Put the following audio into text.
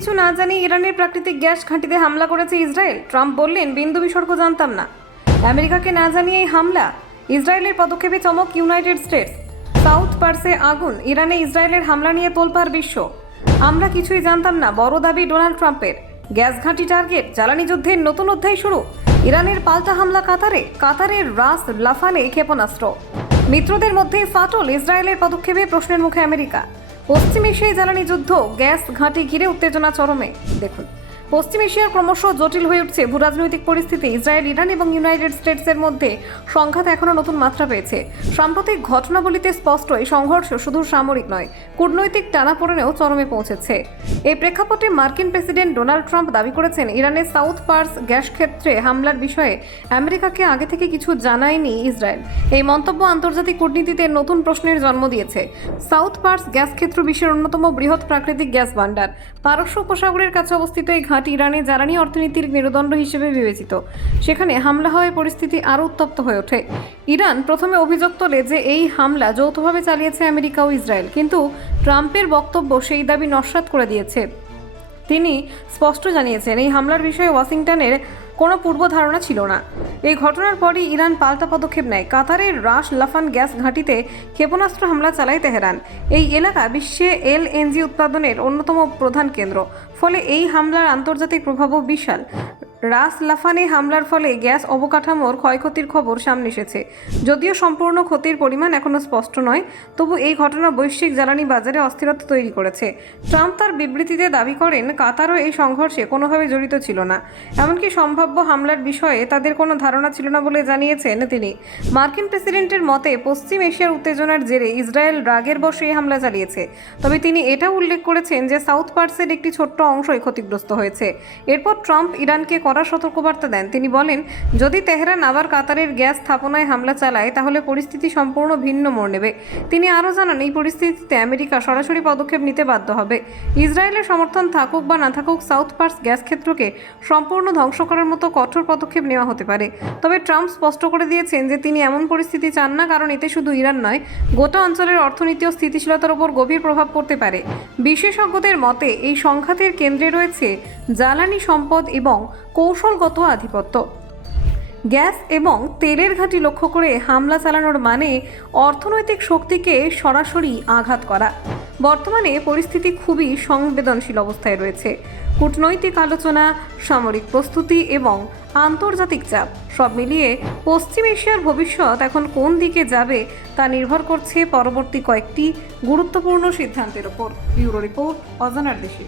কিছু না জানি ইরানের প্রাকৃতিক গ্যাস ঘাঁটিতে হামলা করেছে ইসরায়েল। ট্রাম্প বললেন, বিন্দু বিসর্গ জানতাম না। আমেরিকাকে না জানিয়েই হামলা। ইসরায়েলের পদক্ষেপে চমক ইউনাইটেড স্টেটস। সাউথ পার্সে আগুন, ইরানে ইসরায়েলের হামলা নিয়ে তোলপাড় বিশ্ব। আমরা কিছুই জানতাম না, বড় দাবি ডোনাল্ড ট্রাম্পের। গ্যাস ঘাঁটি টার্গেট, জ্বালানি যুদ্ধের নতুন অধ্যায় শুরু। ইরানের পাল্টা হামলা কাতারের রাস লাফানে ক্ষেপণাস্ত্র। মিত্রদের মধ্যে ফাটল, ইসরায়েলের পদক্ষেপে প্রশ্নের মুখে আমেরিকা। পশ্চিম এশিয়ায় জ্বালানি যুদ্ধ, গ্যাস ঘাঁটি ঘিরে উত্তেজনা চরমে। দেখুন, পশ্চিম এশিয়ার ক্রমশ জটিল হয়ে উঠছে ভূরাজনৈতিক পরিস্থিতি। ইসরায়েল, ইরান এবং ইউনাইটেড স্টেটসের মধ্যে সংঘাত এখনও নতুন মাত্রা পেয়েছে। সাম্প্রতিক ঘটনাবলিতে স্পষ্ট, এই সংঘর্ষ শুধু সামরিক নয়, কূটনৈতিক টানাপোড়েনেও চরমে পৌঁছেছে। এই প্রেক্ষাপটে মার্কিন প্রেসিডেন্ট ডোনাল্ড ট্রাম্প দাবি করেছেন, ইরানের সাউথ পার্স গ্যাস ক্ষেত্রে হামলার বিষয়ে আমেরিকাকে আগে থেকে কিছু জানায়নি ইসরায়েল। এই মন্তব্য আন্তর্জাতিক কূটনীতিতে নতুন প্রশ্নের জন্ম দিয়েছে। সাউথ পার্স গ্যাস ক্ষেত্র বিশ্বের অন্যতম বৃহৎ প্রাকৃতিক গ্যাস ভান্ডার। পারস্য উপসাগরের কাছে অবস্থিত এই ঘাঁটি ইরানের জ্বালানি অর্থনীতির মেরুদণ্ড হিসেবে বিবেচিত। সেখানে হামলা হওয়ায় পরিস্থিতি আরও উত্তপ্ত হয়ে ওঠে। ইরান প্রথমে অভিযোগ তোলে যে এই হামলা যৌথভাবে চালিয়েছে আমেরিকা ও ইসরায়েল, কিন্তু ট্রাম্পের বক্তব্য সেই দাবি নস্যাৎ করে দিয়েছে। তিনি স্পষ্ট জানিয়েছেন, এই হামলার বিষয়ে ওয়াশিংটনের কোনো পূর্ব ধারণা ছিল না। এই ঘটনার পরই ইরান পাল্টা পদক্ষেপ নেয়। কাতারের রাস লাফান গ্যাস ঘাঁটিতে ক্ষেপণাস্ত্র হামলা চালায় তেহরান। এই এলাকা বিশ্বে এলএনজি উৎপাদনের অন্যতম প্রধান কেন্দ্র। ফলে এই হামলার আন্তর্জাতিক প্রভাবও বিশাল। রাস লাফানে হামলার ফলে গ্যাস অবকাঠামোর ক্ষয়ক্ষতির খবর সামনে এসেছে। যদিও সম্পূর্ণ ক্ষতির পরিমাণ এখনও স্পষ্ট নয়, তবু এই ঘটনা বৈশ্বিক জ্বালানি বাজারে অস্থিরতা তৈরি করেছে। ট্রাম্প তার বিবৃতিতে দাবি করেন, কাতারও এই সংঘর্ষে কোনোভাবে জড়িত ছিল না। এমনকি সম্ভাব্য হামলার বিষয়ে তাদের কোনো ধারণা ছিল না বলে জানিয়েছেন তিনি। মার্কিন প্রেসিডেন্টের মতে, পশ্চিম এশিয়ার উত্তেজনার জেরে ইসরায়েল রাগের বশে এই হামলা চালিয়েছে। তবে তিনি এটাও উল্লেখ করেছেন যে সাউথ পার্সের একটি ছোট্ট অংশই ক্ষতিগ্রস্ত হয়েছে। এরপর ট্রাম্প ইরানকে কড়া সতর্কবার্তা দেন। তিনি বলেন, যদি তেহরান আবার কাতারের গ্যাস স্থাপনায় হামলা চালায় তাহলে পরিস্থিতি সম্পূর্ণ ভিন্ন মোড় নেবে। তিনি আরও জানান, এই পরিস্থিতিতে আমেরিকা সরাসরি পদক্ষেপ নিতে বাধ্য হবে। ইসরায়েলের সমর্থন থাকুক বা না থাকুক, সাউথ পার্স গ্যাস ক্ষেত্রকে সম্পূর্ণ ধ্বংস করার মতো কঠোর পদক্ষেপ নেওয়া হতে পারে। তবে ট্রাম্প স্পষ্ট করে দিয়েছেন যে তিনি এমন পরিস্থিতি চান না, কারণ এতে শুধু ইরান নয়, গোটা অঞ্চলের অর্থনীতি ও স্থিতিশীলতার উপর গভীর প্রভাব পড়তে পারে। বিশেষজ্ঞদের মতে, এই সংঘাতের কেন্দ্রে রয়েছে জ্বালানি সম্পদ এবং কৌশলগত আধিপত্য। গ্যাস এবং তেলের ঘাঁটি লক্ষ্য করে হামলা চালানোর মানে অর্থনৈতিক শক্তিকে সরাসরি আঘাত করা। বর্তমানে পরিস্থিতি খুবই সংবেদনশীল অবস্থায় রয়েছে। কূটনৈতিক আলোচনা, সামরিক প্রস্তুতি এবং আন্তর্জাতিক চাপ সব মিলিয়ে পশ্চিম এশিয়ার ভবিষ্যৎ এখন কোন দিকে যাবে তা নির্ভর করছে পরবর্তী কয়েকটি গুরুত্বপূর্ণ সিদ্ধান্তের ওপর। ব্যুরো রিপোর্ট, অজানার দেশে।